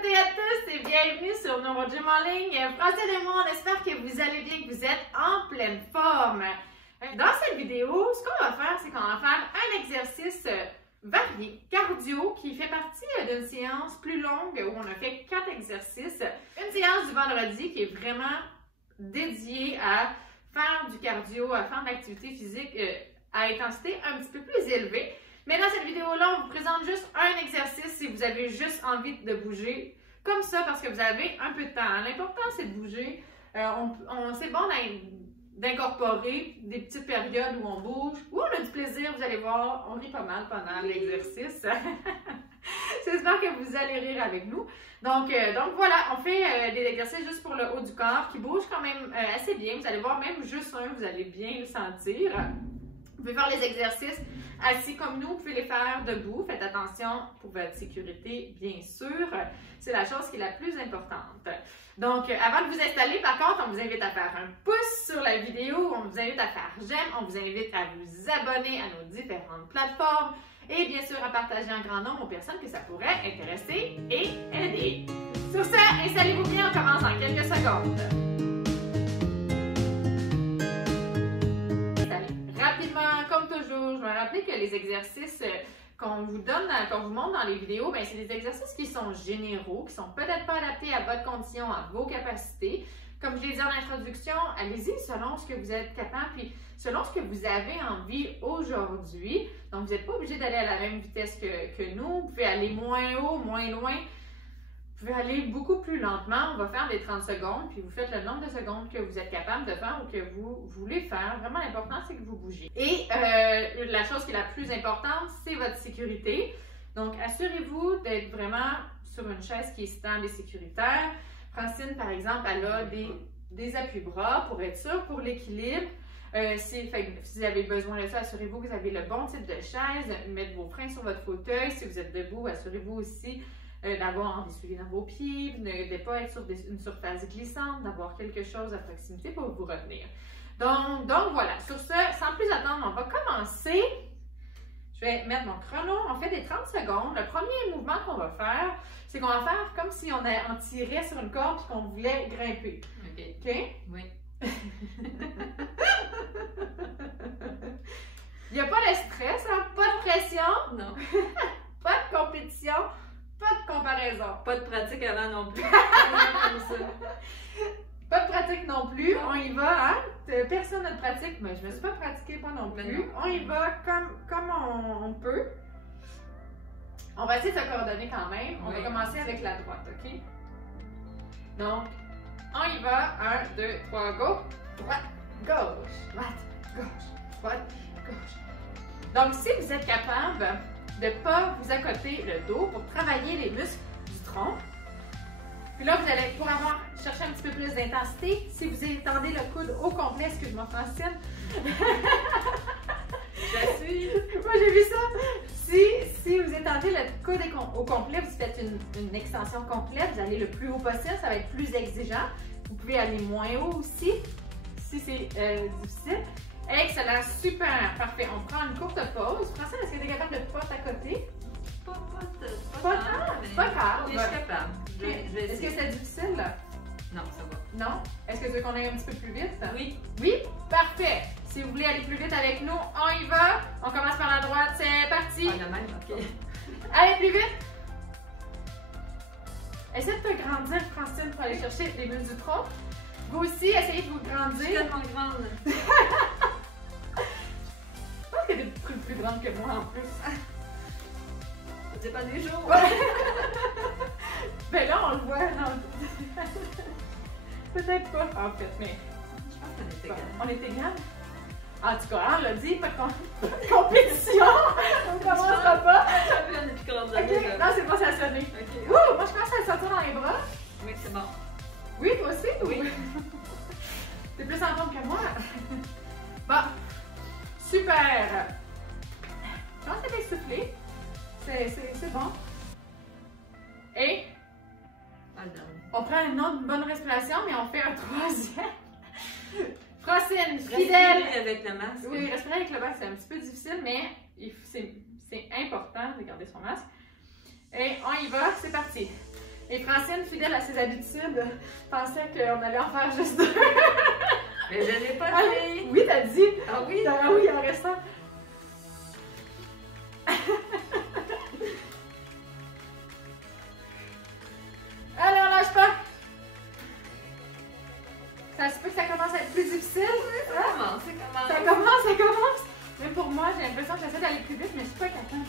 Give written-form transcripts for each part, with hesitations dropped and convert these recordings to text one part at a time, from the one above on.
toutes et à tous et bienvenue sur Neuro Gym en ligne. Francine et moi, on espère que vous allez bien, que vous êtes en pleine forme. Dans cette vidéo, ce qu'on va faire, c'est qu'on va faire un exercice varié, cardio, qui fait partie d'une séance plus longue où on a fait 4 exercices. Une séance du vendredi qui est vraiment dédiée à faire du cardio, à faire de l'activité physique à intensité un petit peu plus élevée. Mais dans cette vidéo-là, on vous présente juste un exercice si vous avez juste envie de bouger comme ça parce que vous avez un peu de temps. L'important, c'est de bouger. C'est bon d'incorporer des petites périodes où on bouge, où on a du plaisir, vous allez voir, on rit pas mal pendant l'exercice. J'espère que vous allez rire avec nous. Donc voilà, on fait des exercices juste pour le haut du corps qui bougent quand même assez bien. Vous allez voir, même juste un, vous allez bien le sentir. Vous pouvez faire les exercices assis comme nous, vous pouvez les faire debout. Faites attention pour votre sécurité, bien sûr. C'est la chose qui est la plus importante. Donc, avant de vous installer, par contre, on vous invite à faire un pouce sur la vidéo, on vous invite à faire j'aime, on vous invite à vous abonner à nos différentes plateformes et bien sûr à partager en grand nombre aux personnes que ça pourrait intéresser et aider. Sur ce, installez-vous bien, on commence dans quelques secondes. Rapidement, comme toujours, je vais rappeler que les exercices qu'on vous donne, qu'on vous montre dans les vidéos, c'est des exercices qui sont généraux, qui sont peut-être pas adaptés à votre condition, à vos capacités. Comme je l'ai dit en introduction, allez-y selon ce que vous êtes capable, puis selon ce que vous avez envie aujourd'hui. Donc, vous n'êtes pas obligé d'aller à la même vitesse que nous. Vous pouvez aller moins haut, moins loin. Vous pouvez aller beaucoup plus lentement. On va faire des 30 secondes, puis vous faites le nombre de secondes que vous êtes capable de faire ou que vous voulez faire. Vraiment, l'important, c'est que vous bougez. Et la chose qui est la plus importante, c'est votre sécurité. Donc, assurez-vous d'être vraiment sur une chaise qui est stable et sécuritaire. Francine, par exemple, elle a des appuis-bras pour être sûre pour l'équilibre. Si vous avez besoin de ça, assurez-vous que vous avez le bon type de chaise. Mettez vos freins sur votre fauteuil. Si vous êtes debout, assurez-vous aussi d'avoir des souliers dans vos pieds, de ne pas être sur une surface glissante, d'avoir quelque chose à proximité pour vous retenir. Donc voilà, sur ce, sans plus attendre, on va commencer. Je vais mettre mon chrono, on fait des 30 secondes. Le premier mouvement qu'on va faire, c'est qu'on va faire comme si on tirait sur une corde et qu'on voulait grimper. OK? OK? Oui. Il n'y a pas de stress, hein? Pas de pression. Non. Pas de compétition. Pas de comparaison. Pas de pratique avant non plus. Pas de pratique non plus. On y va, hein? Personne n'a de pratique, mais je ne me suis pas pratiquée pas non plus. Non. On y va comme on peut. On va essayer de se coordonner quand même. On va commencer avec la droite, OK? Donc, on y va. 1, 2, 3, go. Droite, gauche, droite, gauche, droite, gauche. Donc, si vous êtes capable de ne pas vous accoter le dos pour travailler les muscles du tronc. Puis là, vous allez pouvoir chercher un petit peu plus d'intensité. Si vous étendez le coude au complet, excuse-moi Francine. J'assume. Moi, j'ai vu ça. Si vous étendez le coude au complet, vous faites une extension complète, vous allez le plus haut possible, ça va être plus exigeant. Vous pouvez aller moins haut aussi, si c'est difficile. Excellent, super, parfait. On prend une courte pause. Francine, est-ce que tu es capable de pas t'accoter? Pas C'est pas grave. Je suis capable. Est-ce que c'est difficile? Non, ça va. Non? Est-ce que tu veux qu'on aille un petit peu plus vite? Oui. Oui? Parfait. Si vous voulez aller plus vite avec nous, on y va. On commence par la droite, c'est parti. Ah, même, ok. Allez plus vite. Essaye de te grandir, Francine, pour aller chercher les muscles du tronc. Vous aussi, essayez de vous grandir. Je suis tellement grande. Je pense que t'es plus grande que moi en plus. Ça dépend des jours. Ben là, on le voit. Peut-être pas, en fait, mais. Je pense qu'on était égales. On est égales? En tout cas, on l'a dit, pas de compétition. On ne commencera pas. Ok, non, c'est pas ça sonner. Okay. Ouh, moi, je pense à sortir dans les bras. Oui, c'est bon. Oui, toi aussi? Oui. T'es plus en forme que moi. Bon, super. Je pense que t'es essoufflé. C'est bon. Et on prend une autre bonne respiration, mais on fait un troisième. Francine, fidèle. Respirer avec le masque. Oui, respirer avec le masque, c'est un petit peu difficile, mais c'est important de garder son masque. Et on y va, c'est parti. Et Francine, fidèle à ses habitudes, pensait qu'on allait en faire juste 2. Mais je n'ai pas dit. Oui, t'as dit. Ah oui? Ah oui, il en reste un. Allez, on lâche pas. Ça se peut que ça commence à être plus difficile. Ça commence, Ça commence. Même pour moi, j'ai l'impression que j'essaie d'aller plus vite, mais je suis pas capable.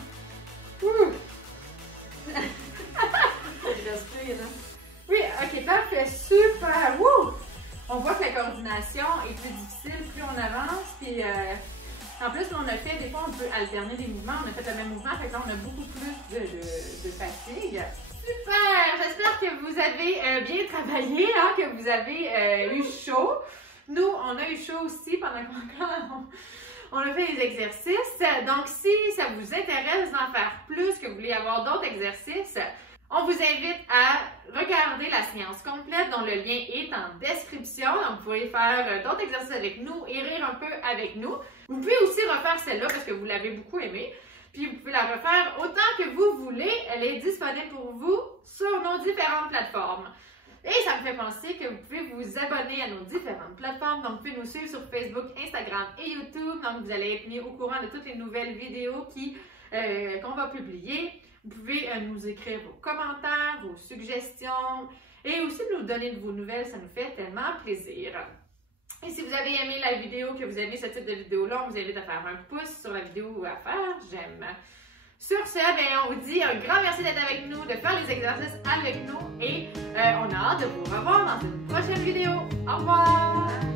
Ouh. Je respire, hein? Oui, ok, parfait, super. Wouh! On voit que la coordination est plus difficile plus on avance. Puis, en plus, on a fait, des fois, on peut alterner des mouvements. On a fait le même mouvement, fait que là, on a beaucoup plus de fatigue. Super! J'espère que vous avez bien travaillé, hein, que vous avez eu chaud. Nous, on a eu chaud aussi pendant qu'on a fait les exercices. Donc, si ça vous intéresse d'en faire plus, que vous voulez avoir d'autres exercices, on vous invite à regarder la séance complète dont le lien est en description. Donc, vous pouvez faire d'autres exercices avec nous et rire un peu avec nous. Vous pouvez aussi refaire celle-là parce que vous l'avez beaucoup aimée. Puis, vous pouvez la refaire autant que vous voulez. Elle est disponible pour vous sur nos différentes plateformes. Et ça me fait penser que vous pouvez vous abonner à nos différentes plateformes. Donc, vous pouvez nous suivre sur Facebook, Instagram et YouTube. Donc, vous allez être mis au courant de toutes les nouvelles vidéos qu'on va publier. Vous pouvez nous écrire vos commentaires, vos suggestions et aussi nous donner de vos nouvelles. Ça nous fait tellement plaisir. Et si vous avez aimé la vidéo, que vous aimez ce type de vidéo-là, on vous invite à faire un pouce sur la vidéo à faire j'aime. Sur ce, on vous dit un grand merci d'être avec nous, de faire les exercices avec nous et on a hâte de vous revoir dans une prochaine vidéo. Au revoir!